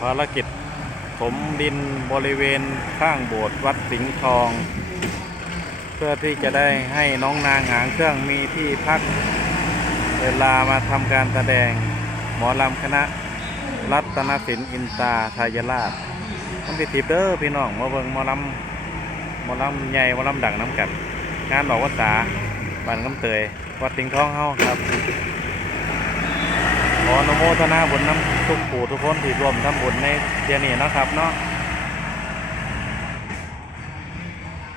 ภารกิจถมดินบริเวณข้างโบสถ์วัดสิงห์ทอง เพื่อที่จะได้ให้น้องนางหางเครื่องมีที่พัก เวลามาทำการแสดง หมอลำคณะ รัตนศิลป์อินตาทายราชต้องไปติดเด้อพี่น้องมาเบิงหมอลำหมอลำใหญ่หมอลำดังน้ำกัน งานบอกว่าสาบ้านกำเตยวัดสิงห์ทองเฮาครับ ออนุโมทนาบุญน้ำทุกผู้ทุกคนที่ร่วมทำบุญในเดือนนี้นะครับเนาะ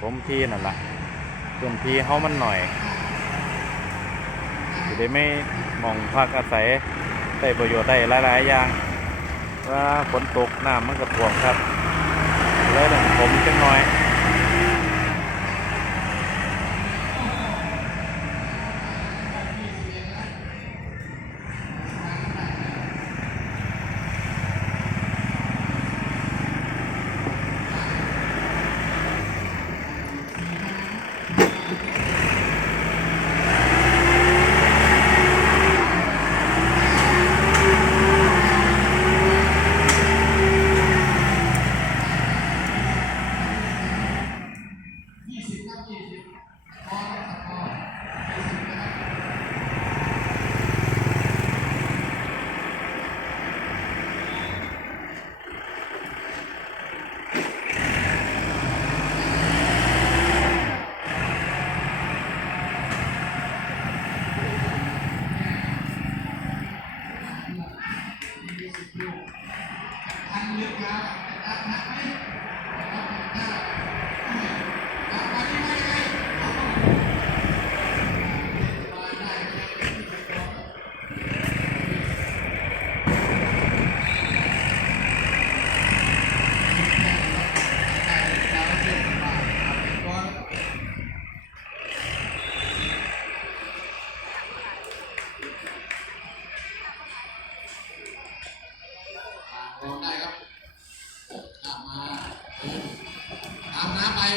ผมที่นั่นละพื้นที่เฮามันหน่อยจะได้ไม่มองพักอาศัยได้ประโยชน์ได้หลาย ๆ อย่าง ว่าฝนตกน้ำมันก็ท่วมครับเลยต้องผมจังหน่อย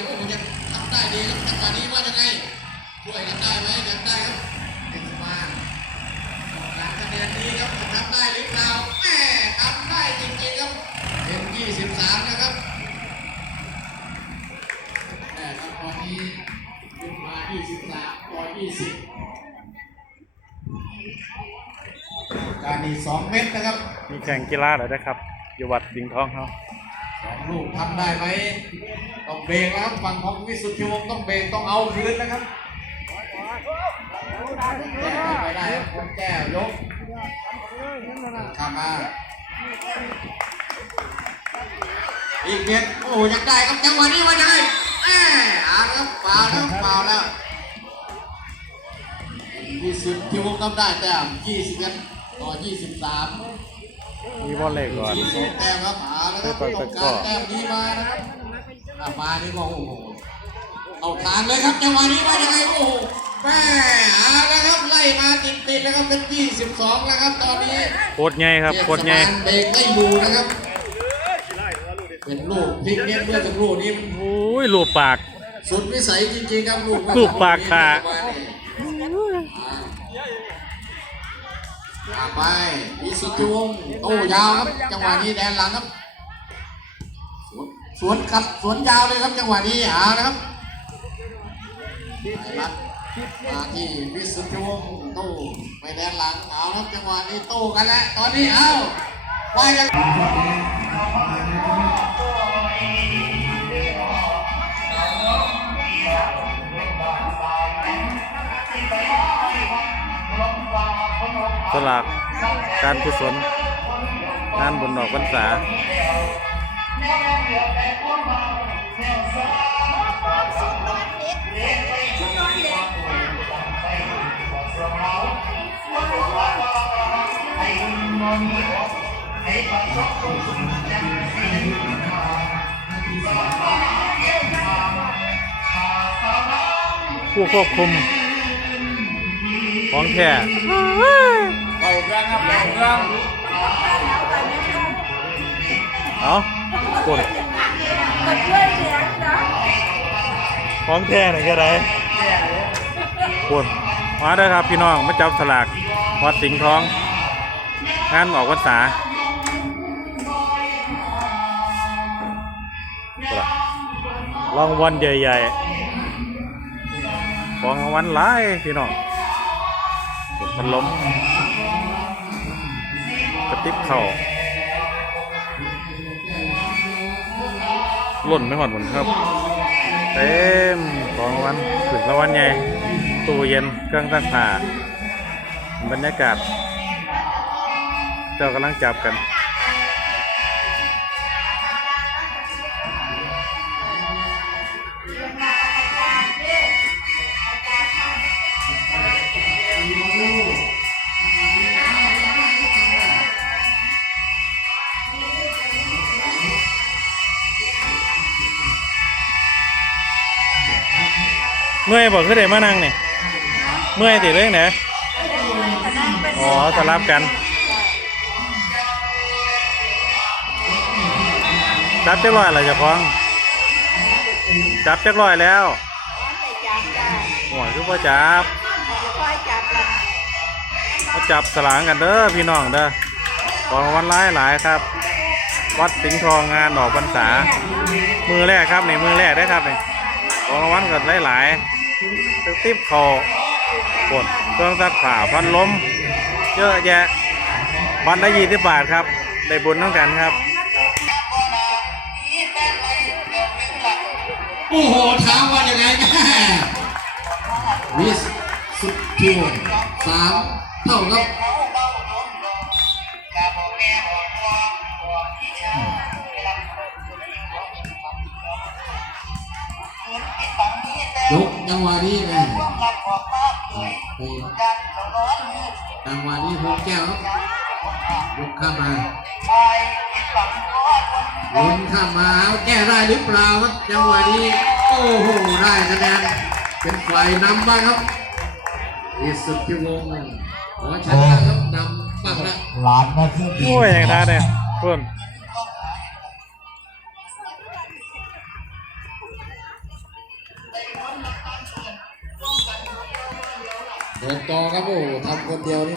โอ้โหยังทำได้ดีครับจังหวะนี้ว่ายังไงช่วยกันได้ไหมยังได้ครับติดมาหลังคะแนนนี้ครับจะทำได้หรือเปล่าแม่ทำได้จริงๆครับเป็น23 นะครับแม่ครับตอนนี้ขึ้นมา23ต่อ20 การนี้2เม็ดนะครับ มีแข่งกีฬาแล้วนะครับอยู่วัดสิงห์ทองเฮาสองลูกทำได้ไหม ต้องเบรกแล้วครับฝั่งของวิสุทธิวงศ์ต้องเบรกต้องเอาคืนนะครับแก้ไม่ได้ครับผมแก้วยกข้ามมาอีกเม็ดโอ้ยังได้ครับจังหวะนี้ว่ายังไงแหมเอาละครับฟาวแล้วฟาวแล้ววิสุทธิวงศ์ทำได้แต้ม20กันต่อ23มีบอลเล็กก่อนสี่สองแต้มครับเอาแล้วครับไปไปต้องก็การแต้มนี้มานะครับ อะมานี่ก็โอ้โหเอาทางเลยครับจังหวะนี้ว่ายังไงโอ้โหแม่เอาแล้วครับไล่มาติดๆแล้วครับเป็น 22 แล้วครับตอนนี้โคตรใหญ่ครับโคตรใหญ่เทศบาลเบรกไม่อยู่นะครับ เป็นลูกพลิกเน็ตเมื่อสักครู่นี้โอ้ยลูกปาก สุดวิสัยจริงๆครับลูกลูกปากขา อ่าไปอีสุจุงโต้ยาวครับจังหวะนี้แดนหลังครับ สวนสวนขัดสวนยาวเลยครับจังหวะนี้เอานะครับรัดมาที่วิสุทธิวงศ์โต้ไปแดนหลังเอาครับจังหวะนี้โต้กันแล้วตอนนี้เอาไปกันสลากการกุศลงานบุญดอกพรรษา ผู้ควบคุมของแท้เบาเรื่องครับเบาเรื่องเอา กดของแท้หน่อยก็ได้กดมาได้ครับพี่น้องมาจับสลากวัดสิงห์ทองงานออกพรรษารางวัลใหญ่ๆของรางวัลหลายพี่น้องกดพัดลมกระติบเข่า ล่นไม่หอดหมดครับ เต็มของวันถึงละวันไงตู้เย็นเครื่องซักผ้าบรรยากาศ เจ้ากำลังจับกัน เมื่อยบอกคือได้มานั่งนี่ยเมื่อยติเรื่องไหนอ๋อสลับกันจับจักร้อยอะไรจะพ้องจับจักร้อยแล้วหัวคือพ่จับมาจับสลางกันเด้อพี่น้องเด้อของวันร้ายหลายครับ วัดสิงห์ทองงานดอกพรรษา มือแรกครับในมือแรกได้ครับนี่ ของรางวัลก็หลายหลายๆตึกติ๊บคอกดเครื่องซักผ้าพัดลมเยอะแยะวันละยี่สิบบาทครับ ได้บุญทั้งกันครับ โอ้โหถามว่ายังไงแม่วิสสุดทูสามเท่าครับ ยกจังหวะนี้แม่ไปจังหวะนี้หกแก้วครับยกข้ามมาวนข้ามมาเอาแก้ได้หรือเปล่าครับจังหวะนี้ โอ้โห ได้คะแนน เป็นฝ่ายนำบ้างครับอิสุทธิวงศ์ขอชนะครับนำบ้างละหลานมาที่ดีโอ้ยอย่างนั้นเนี่ยเพื่อน เดินต่อครับโอ้ทำคนเดียวนี่